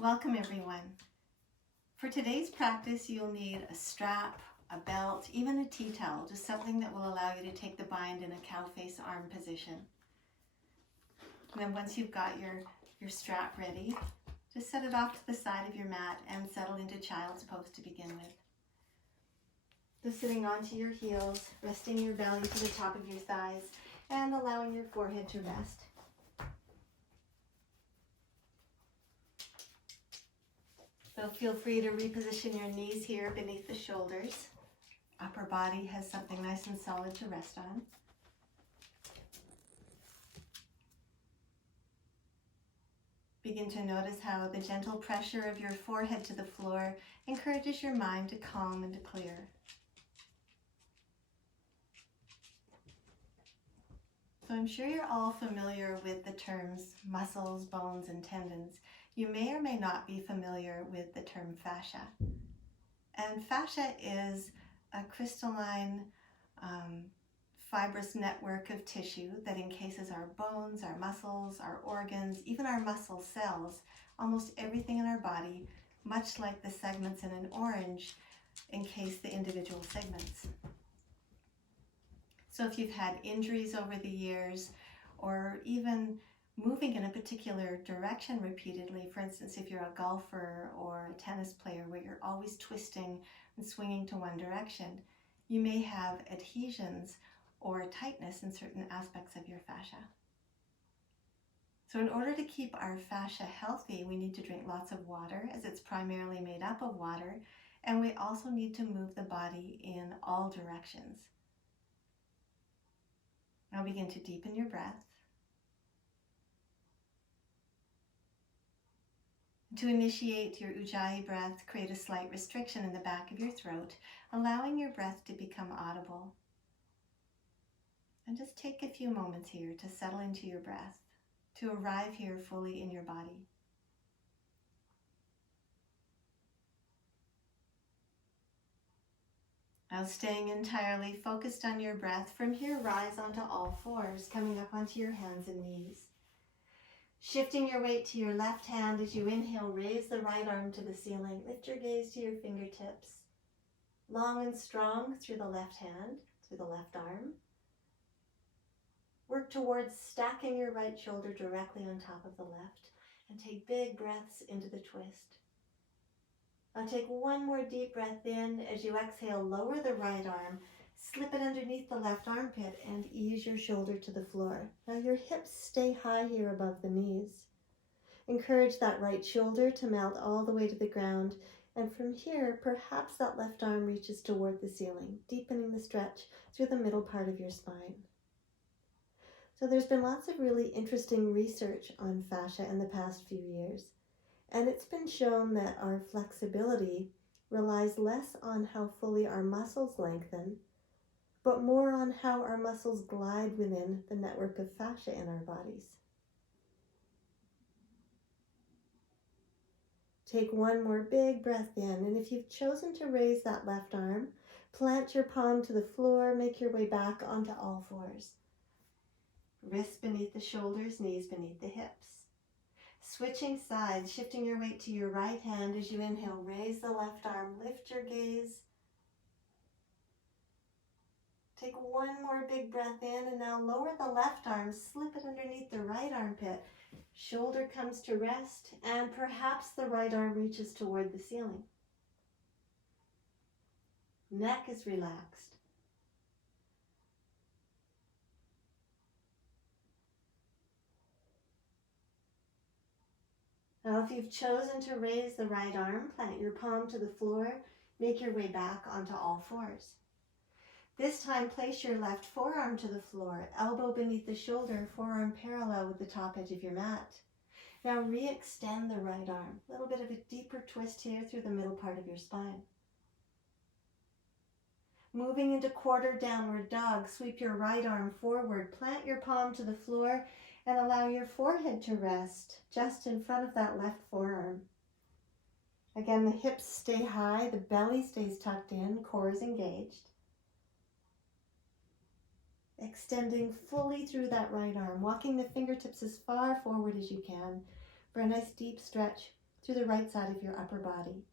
Welcome everyone. For today's practice, you'll need a strap, a belt, even a tea towel, just something that will allow you to take the bind in a cow face arm position. And then once you've got your strap ready, just set it off to the side of your mat and settle into child's pose to begin with. Just sitting onto your heels, resting your belly to the top of your thighs, and allowing your forehead to rest. So feel free to reposition your knees here beneath the shoulders. Upper body has something nice and solid to rest on. Begin to notice how the gentle pressure of your forehead to the floor encourages your mind to calm and to clear. So I'm sure you're all familiar with the terms muscles, bones, and tendons. You may or may not be familiar with the term fascia. And fascia is a crystalline, fibrous network of tissue that encases our bones, our muscles, our organs, even our muscle cells, almost everything in our body, much like the segments in an orange encase the individual segments. So if you've had injuries over the years, or even moving in a particular direction repeatedly, for instance, if you're a golfer or a tennis player where you're always twisting and swinging to one direction, you may have adhesions or tightness in certain aspects of your fascia. So in order to keep our fascia healthy, we need to drink lots of water, as it's primarily made up of water, and we also need to move the body in all directions. Now begin to deepen your breath. To initiate your Ujjayi breath, create a slight restriction in the back of your throat, allowing your breath to become audible. And just take a few moments here to settle into your breath, to arrive here fully in your body. Now staying entirely focused on your breath, from here rise onto all fours, coming up onto your hands and knees. Shifting your weight to your left hand as you inhale, raise the right arm to the ceiling. Lift your gaze to your fingertips. Long and strong through the left hand, through the left arm. Work towards stacking your right shoulder directly on top of the left, and take big breaths into the twist. Now take one more deep breath in. As you exhale, lower the right arm, slip it underneath the left armpit, and ease your shoulder to the floor. Now your hips stay high here above the knees. Encourage that right shoulder to melt all the way to the ground, and from here, perhaps that left arm reaches toward the ceiling, deepening the stretch through the middle part of your spine. So there's been lots of really interesting research on fascia in the past few years, and it's been shown that our flexibility relies less on how fully our muscles lengthen, but more on how our muscles glide within the network of fascia in our bodies. Take one more big breath in, and if you've chosen to raise that left arm, plant your palm to the floor, make your way back onto all fours. Wrists beneath the shoulders, knees beneath the hips. Switching sides, shifting your weight to your right hand as you inhale, raise the left arm, lift your gaze. Take one more big breath in, and now lower the left arm, slip it underneath the right armpit. Shoulder comes to rest, and perhaps the right arm reaches toward the ceiling. Neck is relaxed. Now if you've chosen to raise the right arm, plant your palm to the floor, make your way back onto all fours. This time, place your left forearm to the floor, elbow beneath the shoulder, forearm parallel with the top edge of your mat. Now re-extend the right arm. A little bit of a deeper twist here through the middle part of your spine. Moving into quarter downward dog, sweep your right arm forward, plant your palm to the floor, and allow your forehead to rest just in front of that left forearm. Again, the hips stay high, the belly stays tucked in, core is engaged. Extending fully through that right arm, walking the fingertips as far forward as you can for a nice deep stretch through the right side of your upper body.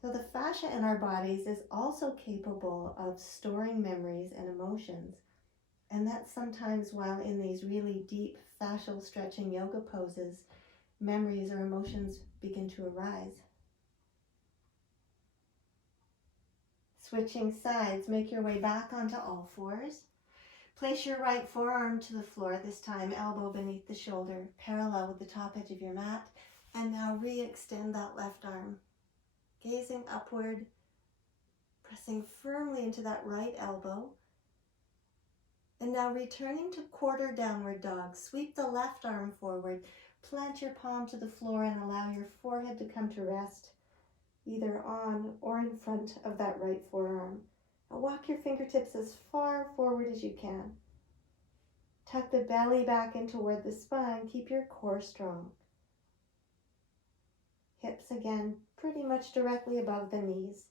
So the fascia in our bodies is also capable of storing memories and emotions. And that's sometimes while in these really deep fascial stretching yoga poses, memories or emotions begin to arise. Switching sides, make your way back onto all fours. Place your right forearm to the floor, this time elbow beneath the shoulder, parallel with the top edge of your mat. And now re-extend that left arm, gazing upward, pressing firmly into that right elbow. And now returning to quarter downward dog. Sweep the left arm forward, plant your palm to the floor and allow your forehead to come to rest either on or in front of that right forearm. Now walk your fingertips as far forward as you can. Tuck the belly back in toward the spine. Keep your core strong. Hips again pretty much directly above the knees.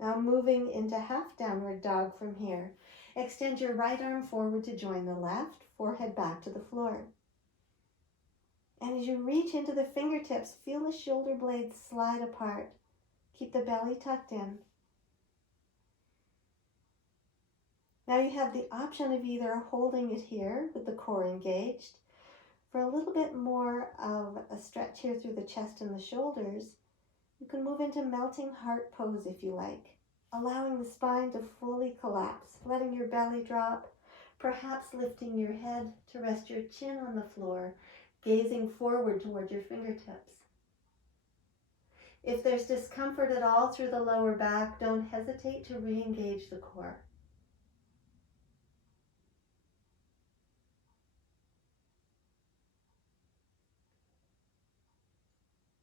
Now moving into half downward dog from here. Extend your right arm forward to join the left, forehead back to the floor. And as you reach into the fingertips, feel the shoulder blades slide apart. Keep the belly tucked in. Now you have the option of either holding it here with the core engaged. For a little bit more of a stretch here through the chest and the shoulders, you can move into melting heart pose if you like, allowing the spine to fully collapse, letting your belly drop, perhaps lifting your head to rest your chin on the floor, gazing forward toward your fingertips. If there's discomfort at all through the lower back, don't hesitate to re-engage the core.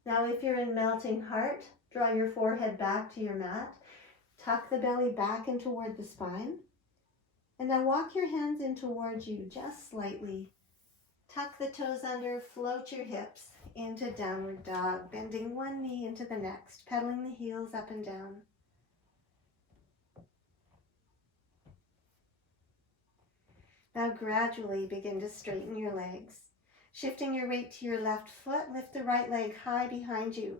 Now, if you're in melting heart, draw your forehead back to your mat, tuck the belly back in toward the spine, and now walk your hands in towards you just slightly. Tuck the toes under, float your hips into downward dog, bending one knee into the next, pedaling the heels up and down. Now gradually begin to straighten your legs. Shifting your weight to your left foot, lift the right leg high behind you.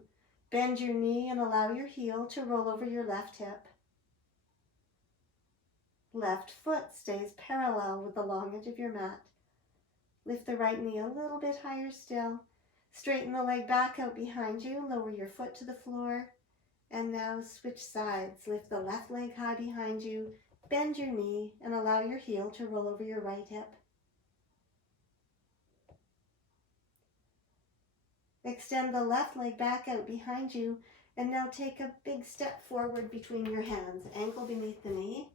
Bend your knee and allow your heel to roll over your left hip. Left foot stays parallel with the long edge of your mat. Lift the right knee a little bit higher still. Straighten the leg back out behind you. Lower your foot to the floor. And now switch sides. Lift the left leg high behind you. Bend your knee and allow your heel to roll over your right hip. Extend the left leg back out behind you, and now take a big step forward between your hands, ankle beneath the knee.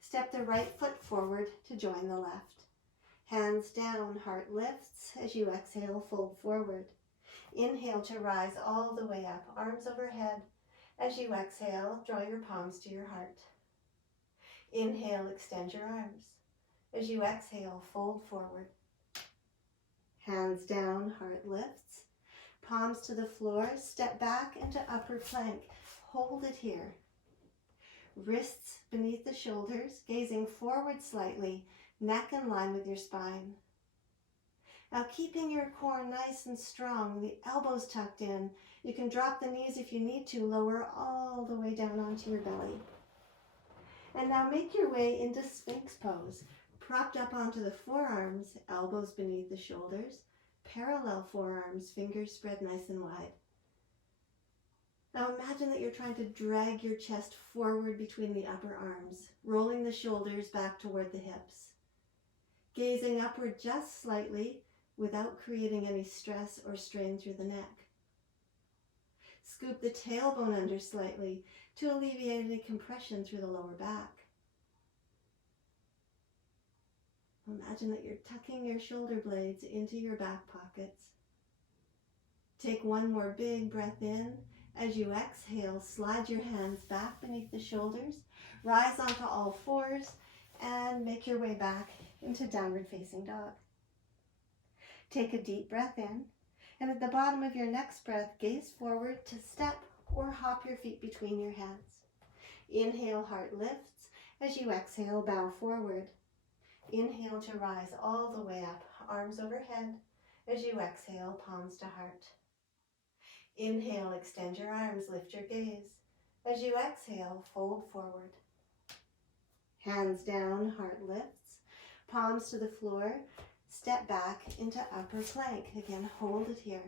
Step the right foot forward to join the left. Hands down, heart lifts. As you exhale, fold forward. Inhale to rise all the way up, arms overhead. As you exhale, draw your palms to your heart. Inhale, extend your arms. As you exhale, fold forward. Hands down, heart lifts. Palms to the floor, step back into upper plank. Hold it here. Wrists beneath the shoulders, gazing forward slightly, neck in line with your spine. Now keeping your core nice and strong, the elbows tucked in. You can drop the knees if you need to, lower all the way down onto your belly. And now make your way into Sphinx pose. Propped up onto the forearms, elbows beneath the shoulders. Parallel forearms, fingers spread nice and wide. Now imagine that you're trying to drag your chest forward between the upper arms, rolling the shoulders back toward the hips. Gazing upward just slightly without creating any stress or strain through the neck. Scoop the tailbone under slightly to alleviate any compression through the lower back. Imagine that you're tucking your shoulder blades into your back pockets. Take one more big breath in. As you exhale, slide your hands back beneath the shoulders, rise onto all fours, and make your way back into downward facing dog. Take a deep breath in, and at the bottom of your next breath, gaze forward to step or hop your feet between your hands. Inhale, heart lifts, As you exhale, bow forward. Inhale to rise all the way up, arms overhead. As you exhale, palms to heart. Inhale, extend your arms, lift your gaze. As you exhale, fold forward. Hands down, heart lifts. Palms to the floor. Step back into upper plank. Again, hold it here.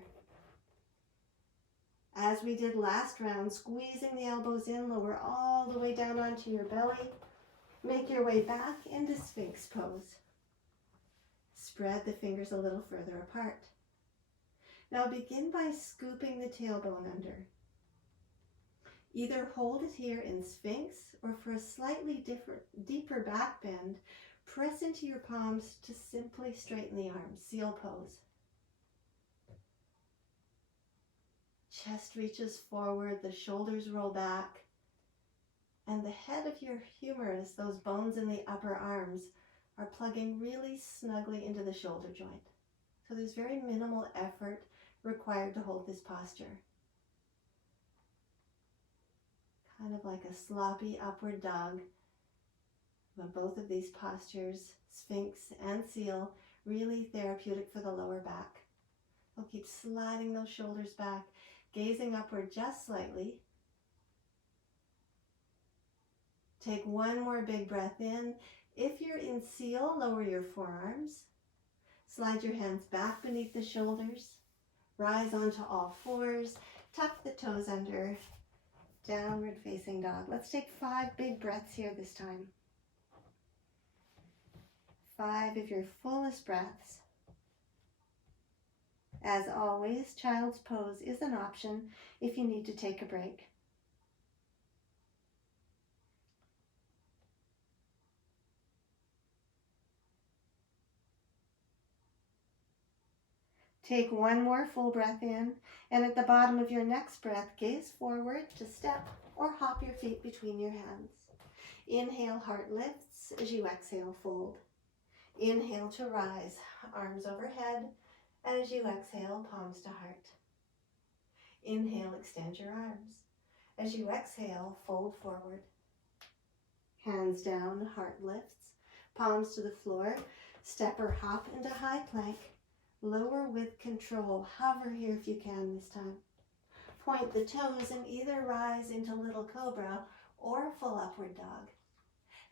As we did last round, squeezing the elbows in, lower all the way down onto your belly. Make your way back into Sphinx pose. Spread the fingers a little further apart. Now begin by scooping the tailbone under. Either hold it here in Sphinx, or for a slightly deeper back bend, press into your palms to simply straighten the arms, seal pose. Chest reaches forward, the shoulders roll back, and the head of your humerus, those bones in the upper arms, are plugging really snugly into the shoulder joint. So there's very minimal effort required to hold this posture. Kind of like a sloppy upward dog. But both of these postures, Sphinx and Seal, really therapeutic for the lower back. We'll keep sliding those shoulders back, gazing upward just slightly. Take one more big breath in. If you're in Seal, lower your forearms. Slide your hands back beneath the shoulders. Rise onto all fours. Tuck the toes under. Downward facing dog. Let's take 5 big breaths here this time. 5 of your fullest breaths. As always, child's pose is an option if you need to take a break. Take one more full breath in, and at the bottom of your next breath, gaze forward to step or hop your feet between your hands. Inhale, heart lifts. As you exhale, fold. Inhale to rise, arms overhead. And as you exhale, palms to heart. Inhale, extend your arms. As you exhale, fold forward. Hands down, heart lifts. Palms to the floor. Step or hop into high plank. Lower with control. Hover here if you can this time. Point the toes and either rise into little cobra or full upward dog.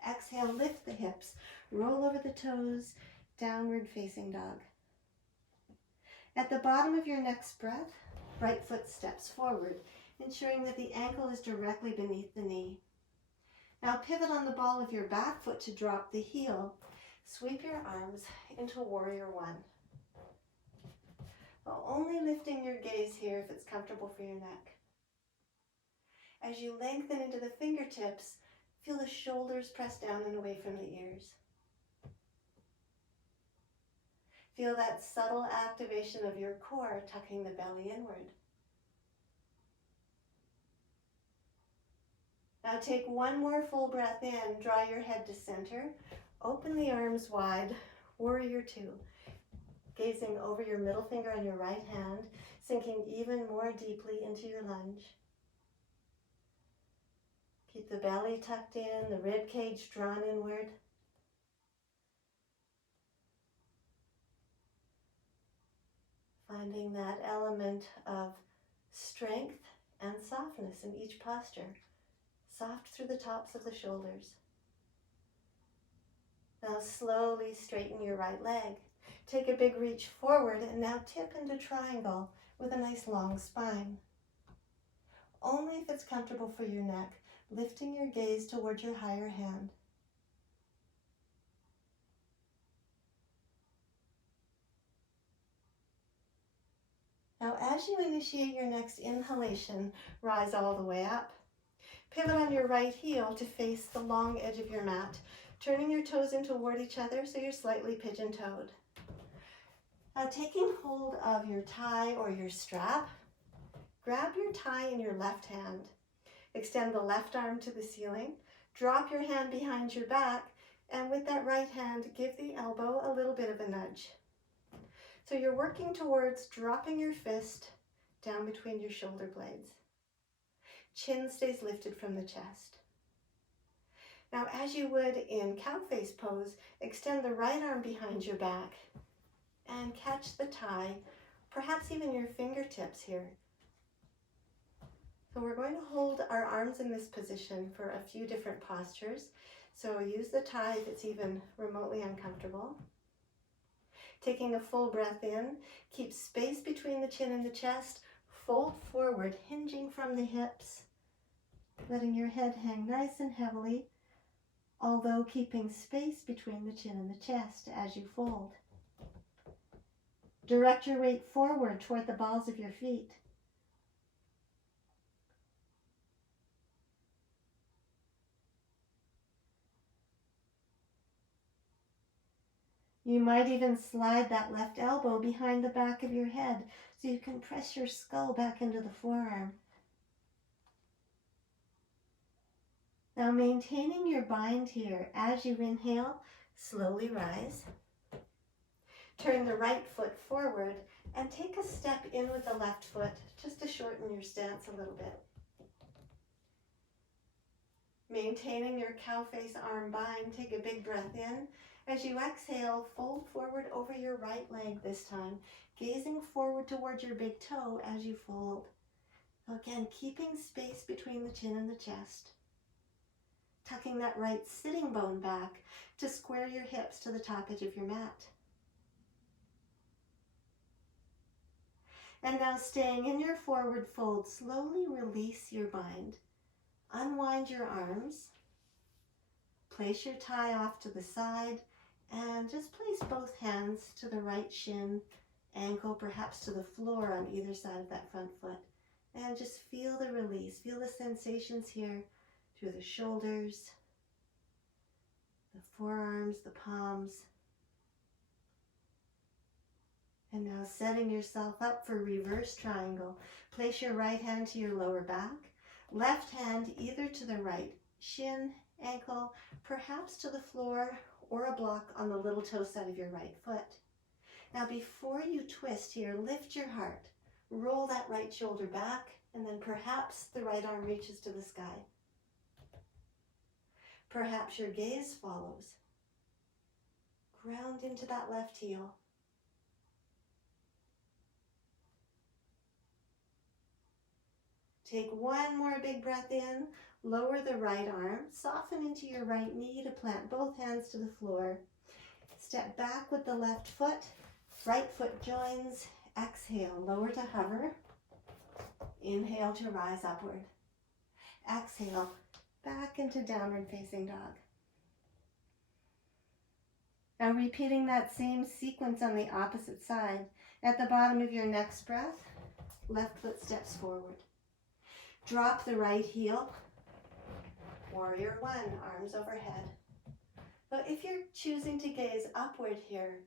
Exhale, lift the hips. Roll over the toes, downward facing dog. At the bottom of your next breath, right foot steps forward, ensuring that the ankle is directly beneath the knee. Now pivot on the ball of your back foot to drop the heel. Sweep your arms into warrior one. Only lifting your gaze here if it's comfortable for your neck. As you lengthen into the fingertips, feel the shoulders press down and away from the ears. Feel that subtle activation of your core, tucking the belly inward. Now take one more full breath in, draw your head to center, open the arms wide, warrior two. Gazing over your middle finger on your right hand, sinking even more deeply into your lunge. Keep the belly tucked in, the rib cage drawn inward. Finding that element of strength and softness in each posture. Soft through the tops of the shoulders. Now slowly straighten your right leg. Take a big reach forward and now tip into triangle with a nice long spine. Only if it's comfortable for your neck, lifting your gaze towards your higher hand. Now as you initiate your next inhalation, rise all the way up. Pivot on your right heel to face the long edge of your mat, turning your toes in toward each other so you're slightly pigeon-toed. Now taking hold of your tie or your strap, grab your tie in your left hand. Extend the left arm to the ceiling, drop your hand behind your back, and with that right hand, give the elbow a little bit of a nudge. So you're working towards dropping your fist down between your shoulder blades. Chin stays lifted from the chest. Now, as you would in cow face pose, extend the right arm behind your back and catch the tie, perhaps even your fingertips here. So we're going to hold our arms in this position for a few different postures. So use the tie if it's even remotely uncomfortable. Taking a full breath in, keep space between the chin and the chest, fold forward, hinging from the hips, letting your head hang nice and heavily, although keeping space between the chin and the chest as you fold. Direct your weight forward toward the balls of your feet. You might even slide that left elbow behind the back of your head so you can press your skull back into the forearm. Now maintaining your bind here, as you inhale, slowly rise. Turn the right foot forward and take a step in with the left foot just to shorten your stance a little bit. Maintaining your cow face arm bind, take a big breath in. As you exhale, fold forward over your right leg this time, gazing forward towards your big toe as you fold. So again, keeping space between the chin and the chest. Tucking that right sitting bone back to square your hips to the top edge of your mat. And now staying in your forward fold, slowly release your bind. Unwind your arms. Place your tie off to the side and just place both hands to the right shin, ankle, perhaps to the floor on either side of that front foot. And just feel the release. Feel the sensations here through the shoulders, the forearms, the palms. And now setting yourself up for reverse triangle. Place your right hand to your lower back, left hand either to the right shin, ankle, perhaps to the floor or a block on the little toe side of your right foot. Now before you twist here, lift your heart. Roll that right shoulder back, and then perhaps the right arm reaches to the sky. Perhaps your gaze follows. Ground into that left heel. Take one more big breath in, lower the right arm, soften into your right knee to plant both hands to the floor. Step back with the left foot, right foot joins, exhale, lower to hover. Inhale to rise upward. Exhale, back into downward facing dog. Now repeating that same sequence on the opposite side. At the bottom of your next breath, left foot steps forward. Drop the right heel, warrior one, arms overhead. But if you're choosing to gaze upward here,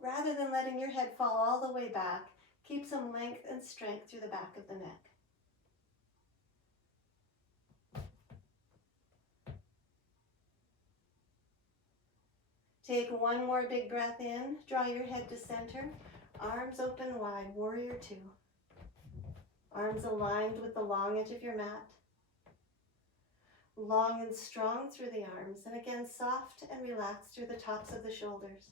rather than letting your head fall all the way back, keep some length and strength through the back of the neck. Take one more big breath in, draw your head to center, arms open wide, warrior two. Arms aligned with the long edge of your mat. Long and strong through the arms, and again soft and relaxed through the tops of the shoulders.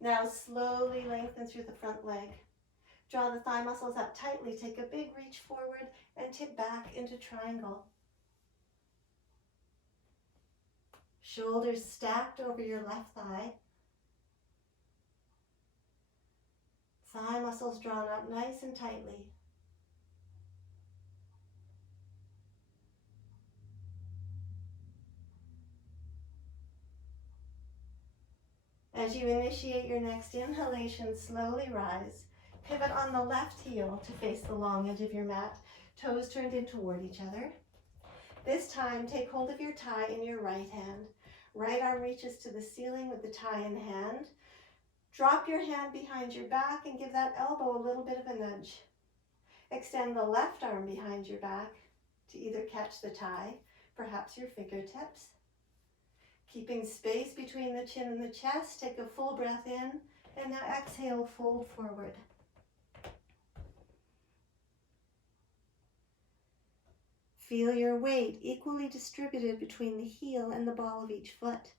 Now slowly lengthen through the front leg. Draw the thigh muscles up tightly, take a big reach forward and tip back into triangle. Shoulders stacked over your left thigh. Thigh muscles drawn up nice and tightly. As you initiate your next inhalation, slowly rise. Pivot on the left heel to face the long edge of your mat, toes turned in toward each other. This time, take hold of your tie in your right hand. Right arm reaches to the ceiling with the tie in hand. Drop your hand behind your back and give that elbow a little bit of a nudge. Extend the left arm behind your back to either catch the tie, perhaps your fingertips. Keeping space between the chin and the chest, take a full breath in, and now exhale, fold forward. Feel your weight equally distributed between the heel and the ball of each foot.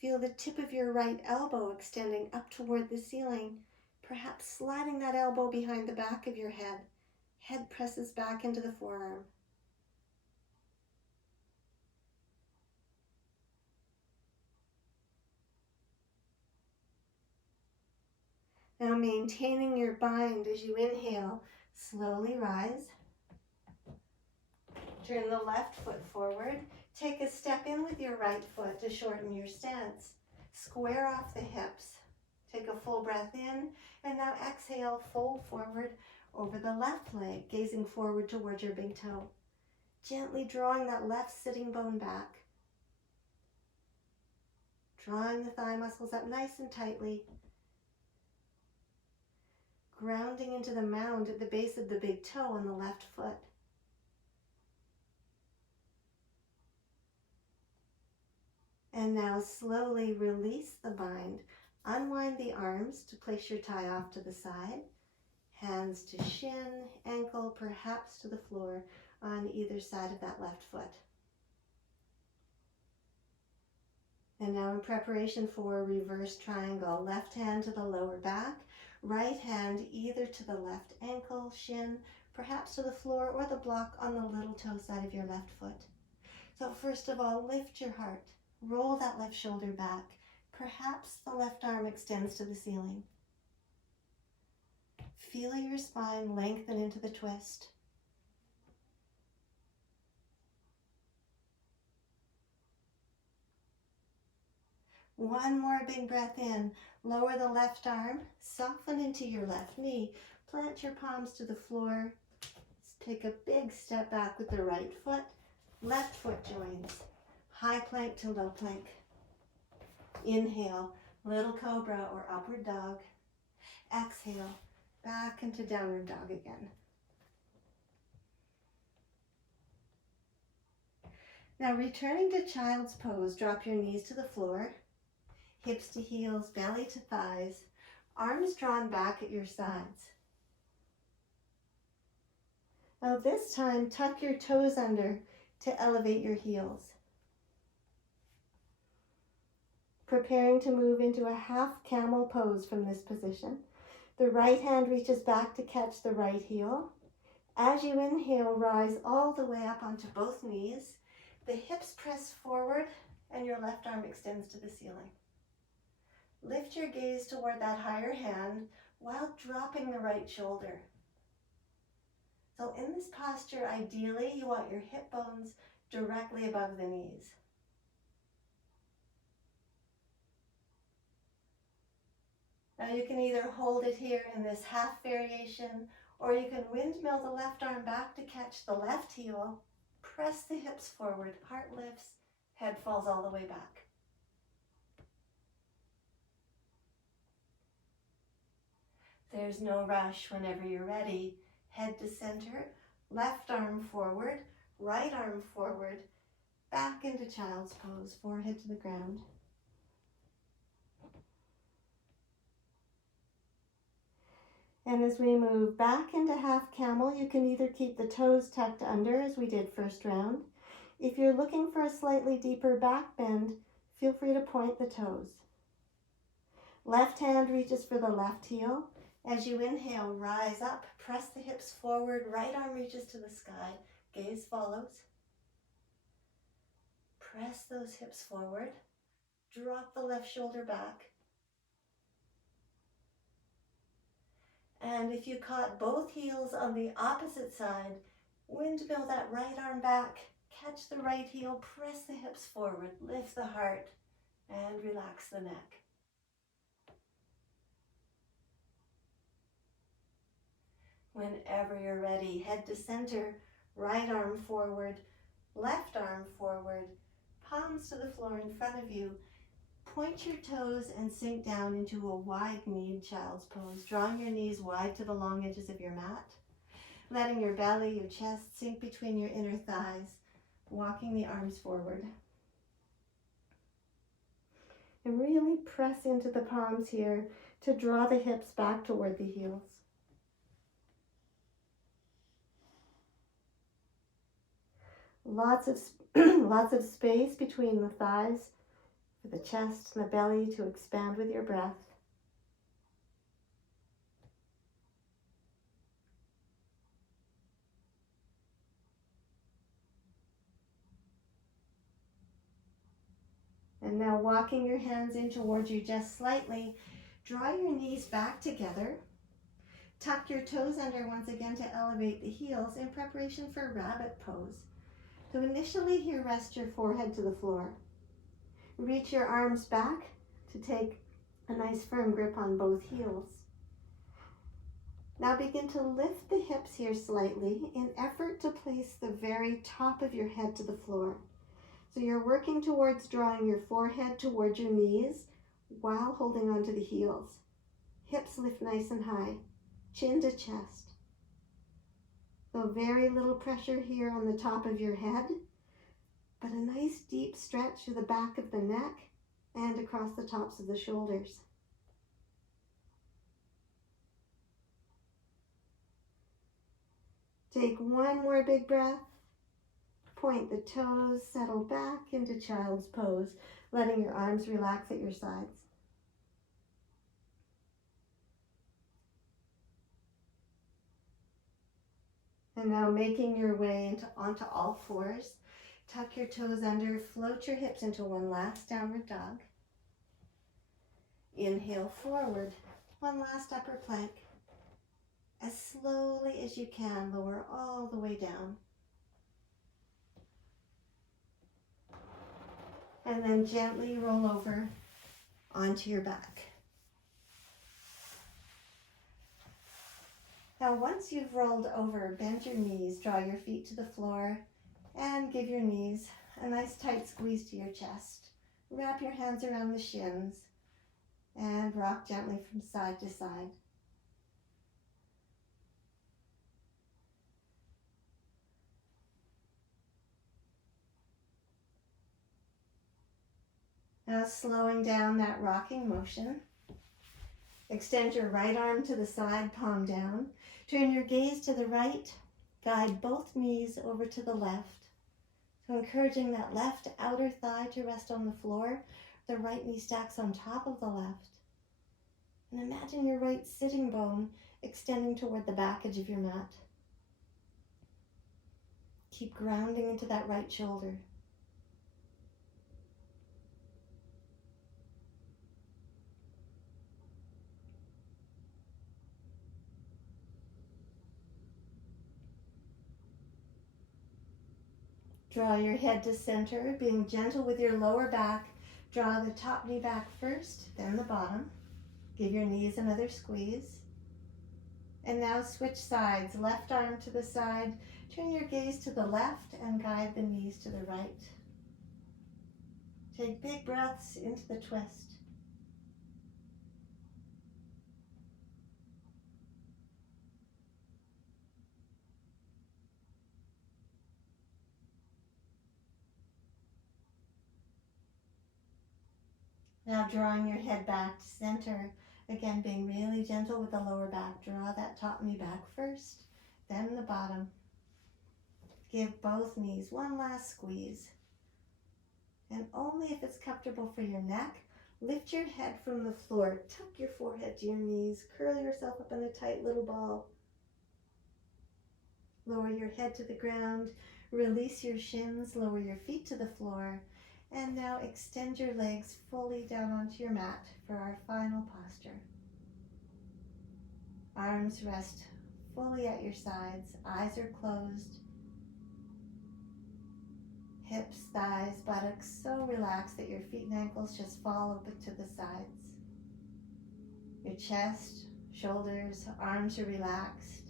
Feel the tip of your right elbow extending up toward the ceiling, perhaps sliding that elbow behind the back of your head. Head presses back into the forearm. Now maintaining your bind as you inhale, slowly rise. Turn the left foot forward. Take a step in with your right foot to shorten your stance. Square off the hips. Take a full breath in, and now exhale, fold forward over the left leg, gazing forward towards your big toe. Gently drawing that left sitting bone back. Drawing the thigh muscles up nice and tightly. Grounding into the mound at the base of the big toe on the left foot. And now slowly release the bind. Unwind the arms to place your tie off to the side. Hands to shin, ankle, perhaps to the floor on either side of that left foot. And now in preparation for a reverse triangle, left hand to the lower back, right hand either to the left ankle, shin, perhaps to the floor or the block on the little toe side of your left foot. So first of all, lift your heart. Roll that left shoulder back. Perhaps the left arm extends to the ceiling. Feel your spine lengthen into the twist. One more big breath in. Lower the left arm. Soften into your left knee. Plant your palms to the floor. Take a big step back with the right foot. Left foot joins. High plank to low plank. Inhale, little cobra or upward dog. Exhale, back into downward dog again. Now returning to child's pose, drop your knees to the floor, hips to heels, belly to thighs, arms drawn back at your sides. Now this time, tuck your toes under to elevate your heels. Preparing to move into a half camel pose from this position. The right hand reaches back to catch the right heel. As you inhale, rise all the way up onto both knees. The hips press forward and your left arm extends to the ceiling. Lift your gaze toward that higher hand while dropping the right shoulder. So in this posture, ideally, you want your hip bones directly above the knees. Now you can either hold it here in this half variation, or you can windmill the left arm back to catch the left heel, press the hips forward, heart lifts, head falls all the way back. There's no rush. Whenever you're ready, head to center, left arm forward, right arm forward, back into child's pose, forehead to the ground. And as we move back into half camel, you can either keep the toes tucked under as we did first round. If you're looking for a slightly deeper back bend, feel free to point the toes. Left hand reaches for the left heel. As you inhale, rise up, press the hips forward, right arm reaches to the sky, gaze follows. Press those hips forward, drop the left shoulder back. And if you caught both heels on the opposite side, windmill that right arm back, catch the right heel, press the hips forward, lift the heart, and relax the neck. Whenever you're ready, head to center, right arm forward, left arm forward, palms to the floor in front of you. Point your toes and sink down into a wide-kneed child's pose, drawing your knees wide to the long edges of your mat, letting your belly, your chest sink between your inner thighs, walking the arms forward. And really press into the palms here to draw the hips back toward the heels. Lots of lots of space between the thighs for the chest and the belly to expand with your breath. And now walking your hands in towards you just slightly, draw your knees back together. Tuck your toes under once again to elevate the heels in preparation for rabbit pose. So initially here, rest your forehead to the floor. Reach your arms back to take a nice firm grip on both heels. Now begin to lift the hips here slightly in effort to place the very top of your head to the floor. So you're working towards drawing your forehead towards your knees while holding onto the heels. Hips lift nice and high, chin to chest. So very little pressure here on the top of your head, but a nice deep stretch through the back of the neck and across the tops of the shoulders. Take one more big breath. Point the toes, settle back into child's pose, letting your arms relax at your sides. And now making your way onto all fours. Tuck your toes under, float your hips into one last downward dog. Inhale forward, one last upper plank. As slowly as you can, lower all the way down. And then gently roll over onto your back. Now once you've rolled over, bend your knees, draw your feet to the floor, and give your knees a nice tight squeeze to your chest. Wrap your hands around the shins and rock gently from side to side. Now slowing down that rocking motion, extend your right arm to the side, palm down. Turn your gaze to the right, guide both knees over to the left. So encouraging that left outer thigh to rest on the floor, the right knee stacks on top of the left. And imagine your right sitting bone extending toward the back edge of your mat. Keep grounding into that right shoulder. Draw your head to center, being gentle with your lower back. Draw the top knee back first, then the bottom. Give your knees another squeeze. And now switch sides, left arm to the side. Turn your gaze to the left and guide the knees to the right. Take big breaths into the twist. Now drawing your head back to center, again being really gentle with the lower back. Draw that top knee back first, then the bottom. Give both knees one last squeeze. And only if it's comfortable for your neck, lift your head from the floor. Tuck your forehead to your knees. Curl yourself up in a tight little ball. Lower your head to the ground. Release your shins. Lower your feet to the floor. And now extend your legs fully down onto your mat for our final posture. Arms rest fully at your sides. Eyes are closed. Hips, thighs, buttocks so relaxed that your feet and ankles just fall open to the sides. Your chest, shoulders, arms are relaxed.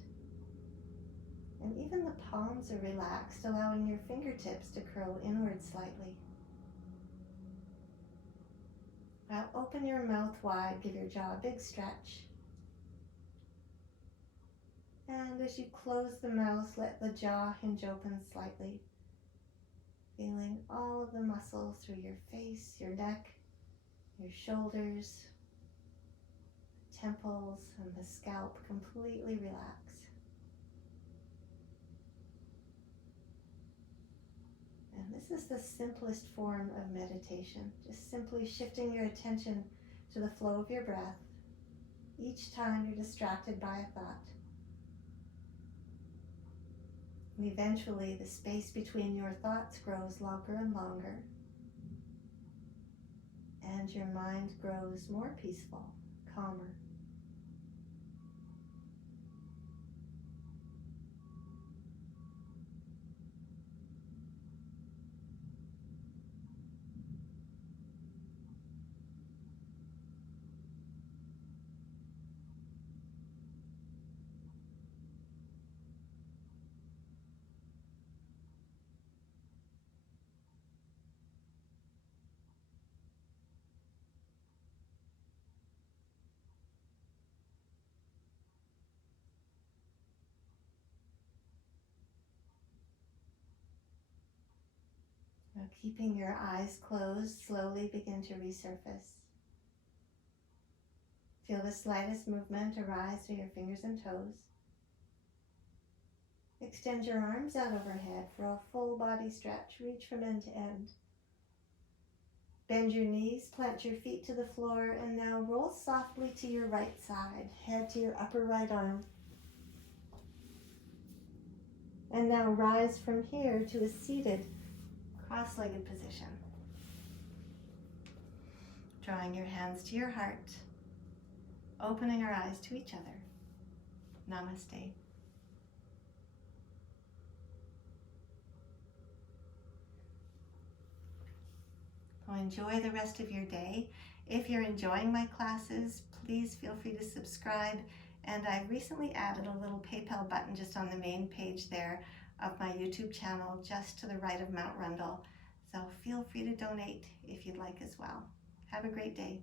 And even the palms are relaxed, allowing your fingertips to curl inward slightly. Now open your mouth wide, give your jaw a big stretch. And as you close the mouth, let the jaw hinge open slightly. Feeling all of the muscles through your face, your neck, your shoulders, temples, and the scalp completely relax. This is the simplest form of meditation, just simply shifting your attention to the flow of your breath each time you're distracted by a thought. And eventually, the space between your thoughts grows longer and longer, and your mind grows more peaceful, calmer. Now, keeping your eyes closed, slowly begin to resurface. Feel the slightest movement arise through your fingers and toes. Extend your arms out overhead for a full body stretch. Reach from end to end. Bend your knees, plant your feet to the floor, and now roll softly to your right side. Head to your upper right arm. And now rise from here to a seated, cross-legged position. Drawing your hands to your heart, opening our eyes to each other. Namaste. Well, enjoy the rest of your day. If you're enjoying my classes, please feel free to subscribe. And I've recently added a little PayPal button just on the main page there of my YouTube channel, just to the right of Mount Rundle. So feel free to donate if you'd like as well. Have a great day.